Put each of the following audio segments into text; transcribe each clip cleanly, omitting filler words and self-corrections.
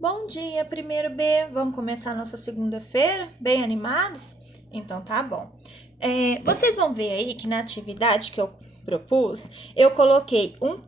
Bom dia, primeiro B. Vamos começar nossa segunda-feira? Bem animados? Então tá bom. Vocês vão ver aí que na atividade que eu propus, eu coloquei um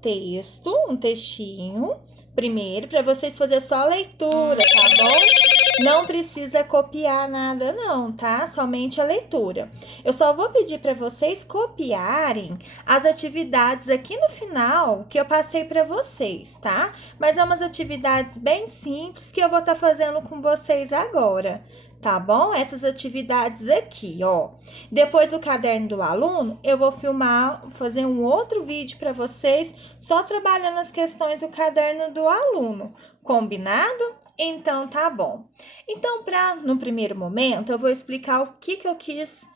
textinho, primeiro, para vocês fazerem só a leitura, tá bom? Não precisa copiar nada, não, tá? Somente a leitura. Eu só vou pedir para vocês copiarem as atividades aqui no final que eu passei para vocês, tá? Mas é umas atividades bem simples que eu vou estar fazendo com vocês agora, tá bom? Essas atividades aqui, ó. Depois do caderno do aluno, eu vou filmar, fazer um outro vídeo para vocês, só trabalhando as questões do caderno do aluno. Combinado? Então tá bom. Então, no primeiro momento, eu vou explicar o que eu quis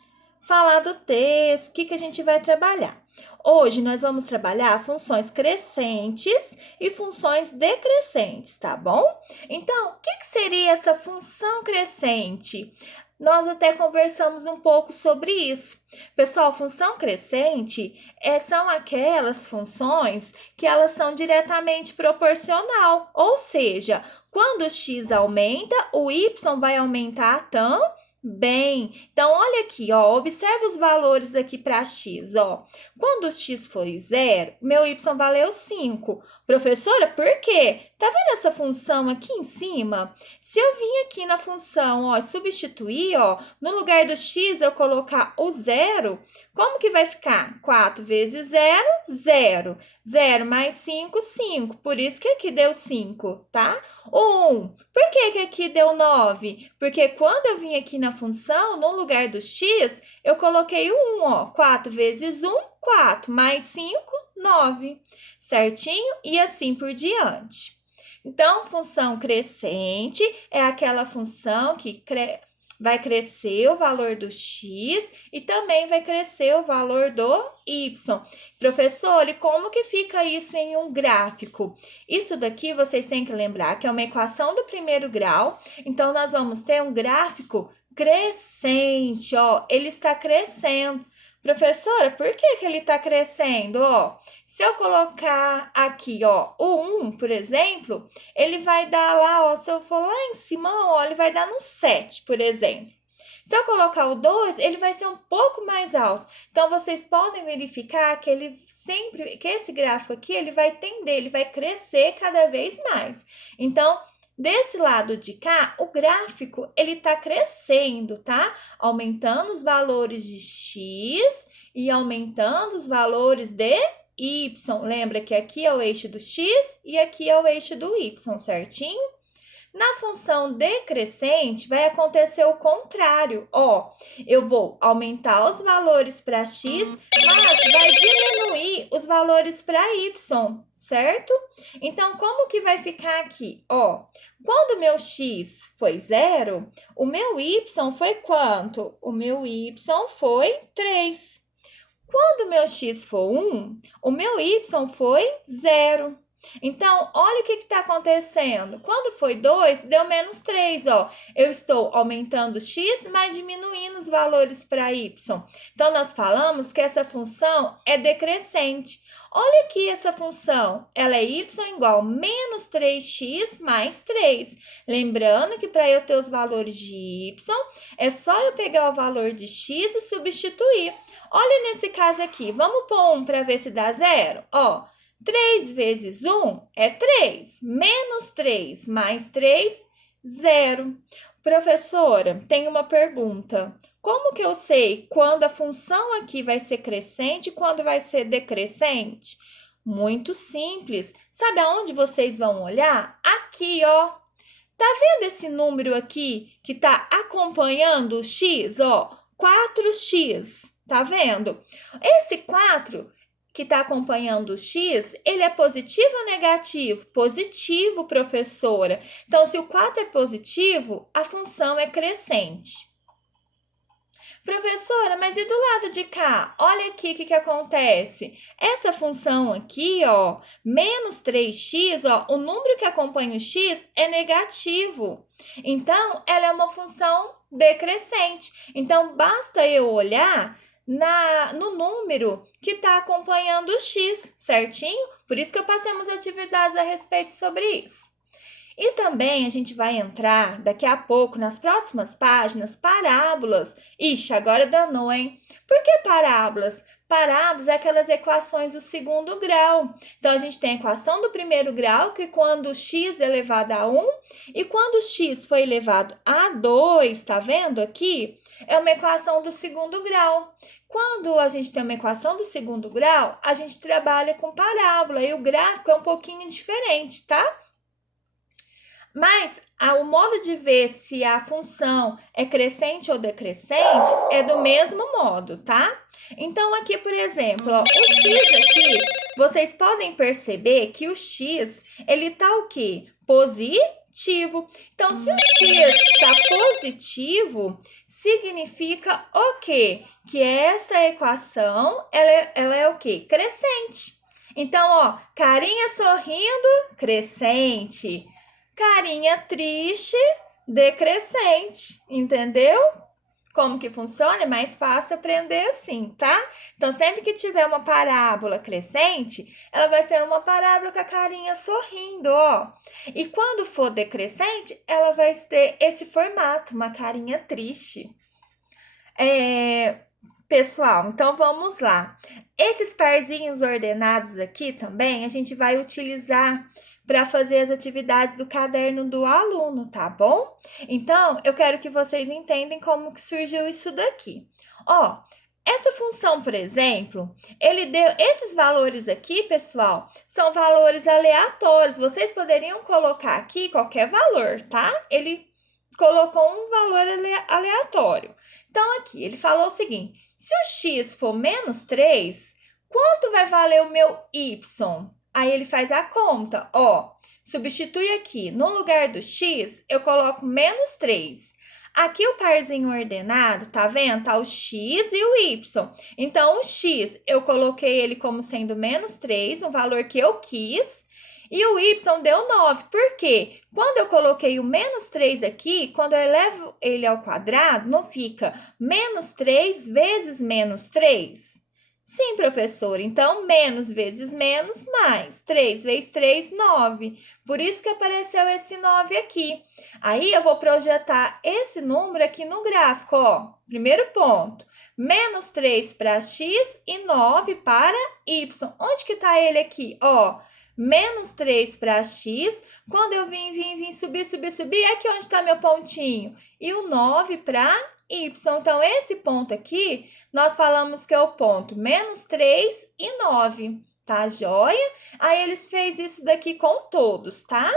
falar do texto, o que a gente vai trabalhar. Hoje nós vamos trabalhar funções crescentes e funções decrescentes, tá bom? Então, o que seria essa função crescente? Nós até conversamos um pouco sobre isso. Pessoal, função crescente são aquelas funções que elas são diretamente proporcional, ou seja, quando o x aumenta, o y vai aumentar também. Então, olha aqui, ó, observe os valores aqui para x, ó. Quando o x foi 0, meu y valeu 5. Professora, por quê? Tá vendo essa função aqui em cima? Se eu vim aqui na função, ó, substituir, ó, no lugar do x eu colocar o 0, como que vai ficar? 4 vezes 0, 0. 0 mais 5, 5. Por isso que aqui deu 5, tá? O 1. Por que aqui deu 9? Porque quando eu vim aqui na função, no lugar do x, eu coloquei o 1, ó. 4 vezes 1, 4. Mais 5, 9. Certinho? E assim por diante. Então, função crescente é aquela função que vai crescer o valor do x e também vai crescer o valor do y. Professor, e como que fica isso em um gráfico? Isso daqui vocês têm que lembrar que é uma equação do primeiro grau. Então, nós vamos ter um gráfico crescente, ó, ele está crescendo. Professora, por que ele está crescendo? Ó, se eu colocar aqui, ó, o 1, por exemplo, ele vai dar lá, ó, se eu for lá em cima, ó, ele vai dar no 7, por exemplo. Se eu colocar o 2, ele vai ser um pouco mais alto. Então, vocês podem verificar que que esse gráfico aqui, ele vai tender, ele vai crescer cada vez mais. Então, desse lado de cá, o gráfico, ele tá crescendo, tá? Aumentando os valores de x e aumentando os valores de y. Lembra que aqui é o eixo do x e aqui é o eixo do y, certinho? Na função decrescente, vai acontecer o contrário. Ó, eu vou aumentar os valores para x, mas vai diminuir os valores para y, certo? Então, como que vai ficar aqui? Ó, quando o meu x foi 0, o meu y foi quanto? O meu y foi 3. Quando o meu x for 1, o meu y foi 0. Então, olha o que está acontecendo. Quando foi 2, deu menos 3, ó. Eu estou aumentando x, mas diminuindo os valores para y. Então, nós falamos que essa função é decrescente. Olha aqui essa função. Ela é y igual a menos 3x mais 3. Lembrando que para eu ter os valores de y, é só eu pegar o valor de x e substituir. Olha nesse caso aqui. Vamos pôr 1 para ver se dá 0? Ó. 3 vezes 1 é 3, menos 3 mais 3, 0. Professora, tem uma pergunta. Como que eu sei quando a função aqui vai ser crescente e quando vai ser decrescente? Muito simples. Sabe aonde vocês vão olhar? Aqui, ó. Tá vendo esse número aqui que tá acompanhando o x, ó? 4x. Tá vendo? Esse 4 que está acompanhando o x, ele é positivo ou negativo? Positivo, professora. Então, se o 4 é positivo, a função é crescente. Professora, mas e do lado de cá? Olha aqui o que acontece. Essa função aqui, ó, menos 3x, ó, o número que acompanha o x é negativo. Então, ela é uma função decrescente. Então, basta eu olhar no número que está acompanhando o x, certinho? Por isso que eu passei umas atividades a respeito sobre isso. E também a gente vai entrar daqui a pouco, nas próximas páginas, parábolas. Ixi, agora danou, hein? Por que parábolas? Parábolas é aquelas equações do segundo grau. Então, a gente tem a equação do primeiro grau, que quando x é elevado a 1, e quando x foi elevado a 2, tá vendo aqui? É uma equação do segundo grau. Quando a gente tem uma equação do segundo grau, a gente trabalha com parábola, e o gráfico é um pouquinho diferente, tá? Mas o modo de ver se a função é crescente ou decrescente é do mesmo modo, tá? Então, aqui, por exemplo, ó, o x aqui, vocês podem perceber que o x, ele tá o quê? Positivo. Então, se o x está positivo, significa o quê? Que essa equação, ela é o quê? Crescente. Então, ó, carinha sorrindo, crescente. Carinha triste, decrescente, entendeu? Como que funciona? É mais fácil aprender assim, tá? Então, sempre que tiver uma parábola crescente, ela vai ser uma parábola com a carinha sorrindo, ó. E quando for decrescente, ela vai ter esse formato, uma carinha triste. Pessoal, então vamos lá. Esses parzinhos ordenados aqui também, a gente vai utilizar para fazer as atividades do caderno do aluno, tá bom? Então, eu quero que vocês entendam como que surgiu isso daqui. Ó, essa função, por exemplo, ele deu esses valores aqui, pessoal, são valores aleatórios. Vocês poderiam colocar aqui qualquer valor, tá? Ele colocou um valor aleatório. Então, aqui, ele falou o seguinte: se o x for menos 3, quanto vai valer o meu y? Aí ele faz a conta, ó, substitui aqui, no lugar do x, eu coloco menos 3. Aqui o parzinho ordenado, tá vendo? Tá o x e o y. Então, o x, eu coloquei ele como sendo menos 3, um valor que eu quis, e o y deu 9. Por quê? Quando eu coloquei o menos 3 aqui, quando eu elevo ele ao quadrado, não fica menos 3 vezes menos 3? Sim, professor. Então, menos vezes menos, mais. 3 vezes 3, 9. Por isso que apareceu esse 9 aqui. Aí, eu vou projetar esse número aqui no gráfico, ó. Primeiro ponto. Menos 3 para x e 9 para y. Onde que tá ele aqui? Ó, menos 3 para x. Quando eu vim subir, é aqui onde está meu pontinho. E o 9 para y. Então, esse ponto aqui, nós falamos que é o ponto menos 3 e 9, tá joia? Aí, eles fez isso daqui com todos, tá?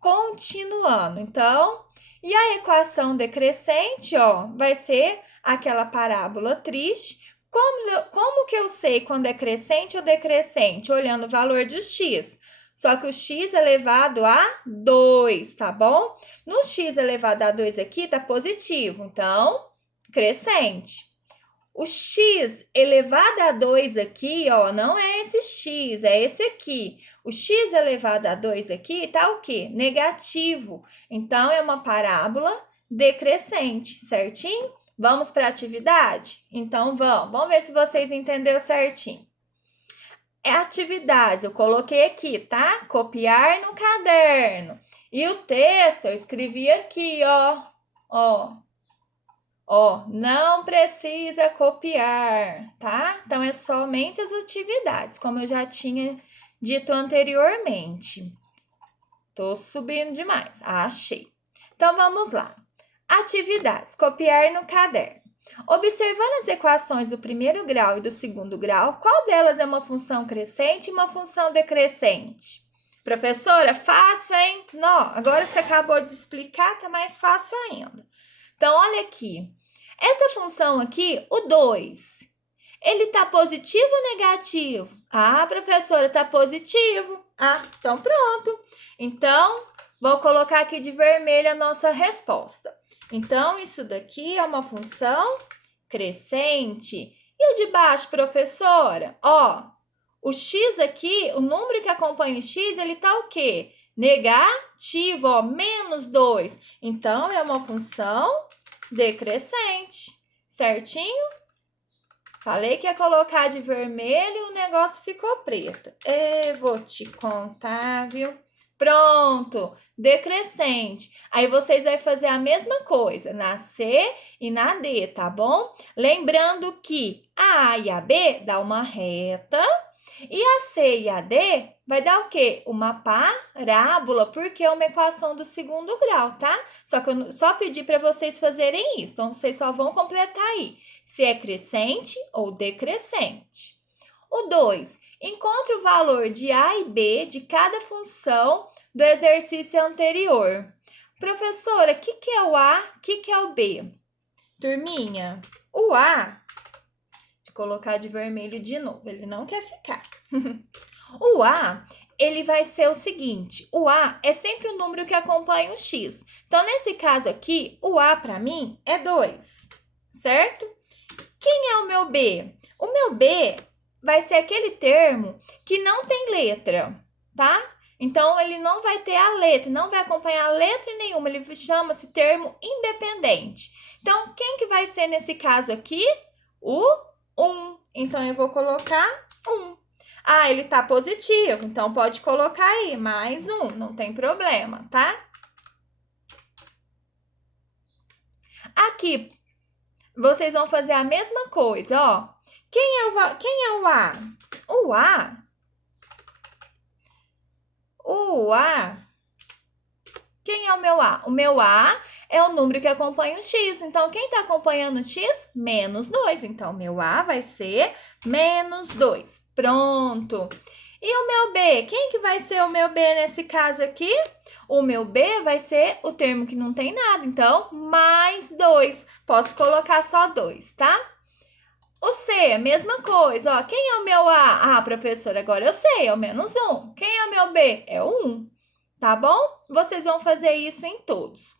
Continuando, então, e a equação decrescente, ó, vai ser aquela parábola triste. Como que eu sei quando é crescente ou decrescente? Olhando o valor de x. Só que o x elevado a 2, tá bom? No x elevado a 2 aqui tá positivo, então, crescente. O x elevado a 2 aqui, ó, não é esse x, é esse aqui. O x elevado a 2 aqui tá o quê? Negativo. Então, é uma parábola decrescente, certinho? Vamos para a atividade? Então, vamos ver se vocês entenderam certinho. Atividades, eu coloquei aqui, tá? Copiar no caderno. E o texto eu escrevi aqui, ó, não precisa copiar, tá? Então, é somente as atividades, como eu já tinha dito anteriormente. Tô subindo demais, achei. Então, vamos lá. Atividades, copiar no caderno. Observando as equações do primeiro grau e do segundo grau, qual delas é uma função crescente e uma função decrescente? Professora, fácil, hein? Não, agora você acabou de explicar, tá mais fácil ainda. Então, olha aqui. Essa função aqui, o 2, ele tá positivo ou negativo? Ah, professora, tá positivo. Ah, então pronto. Então, vou colocar aqui de vermelho a nossa resposta. Então, isso daqui é uma função crescente. E o de baixo, professora? Ó, o x aqui, o número que acompanha o x, ele tá o quê? Negativo, ó, menos 2. Então, é uma função decrescente, certinho? Falei que ia colocar de vermelho e o negócio ficou preto. Eu vou te contar, viu? Pronto, decrescente. Aí vocês vão fazer a mesma coisa na C e na D, tá bom? Lembrando que a A e a B dá uma reta e a C e a D vai dar o quê? Uma parábola, porque é uma equação do segundo grau, tá? Só que eu só pedi para vocês fazerem isso, então vocês só vão completar aí se é crescente ou decrescente. O 2. Encontre o valor de A e B de cada função do exercício anterior. Professora, o que é o A? O que é o B? Turminha, o A, vou colocar de vermelho de novo, ele não quer ficar. O A, ele vai ser o seguinte, o A é sempre o número que acompanha o X. Então, nesse caso aqui, o A para mim é 2, certo? Quem é o meu B? O meu B vai ser aquele termo que não tem letra, tá? Então, ele não vai ter a letra, não vai acompanhar letra nenhuma, ele chama-se termo independente. Então, quem que vai ser nesse caso aqui? O 1. Então, eu vou colocar 1. Ah, ele tá positivo, então pode colocar aí mais 1, não tem problema, tá? Aqui, vocês vão fazer a mesma coisa, ó. Quem é o A? O A. Quem é o meu A? O meu A é o número que acompanha o X. Então, quem está acompanhando o X? Menos 2. Então, meu A vai ser menos 2. Pronto. E o meu B? Quem que vai ser o meu B nesse caso aqui? O meu B vai ser o termo que não tem nada. Então, mais 2. Posso colocar só 2, tá? O C, mesma coisa, ó. Quem é o meu A? Ah, professora, agora eu sei, é o menos 1. Quem é o meu B? É o 1, tá bom? Vocês vão fazer isso em todos.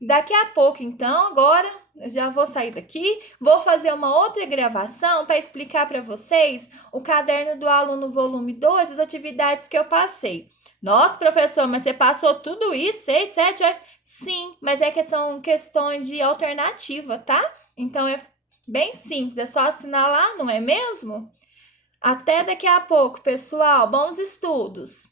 Daqui a pouco, então, agora, eu já vou sair daqui, vou fazer uma outra gravação para explicar para vocês o caderno do aluno volume 2, as atividades que eu passei. Nossa, professor, mas você passou tudo isso? 6, 7, 8? Sim, mas é que são questões de alternativa, tá? Então, é bem simples, é só assinar lá, não é mesmo? Até daqui a pouco, pessoal. Bons estudos!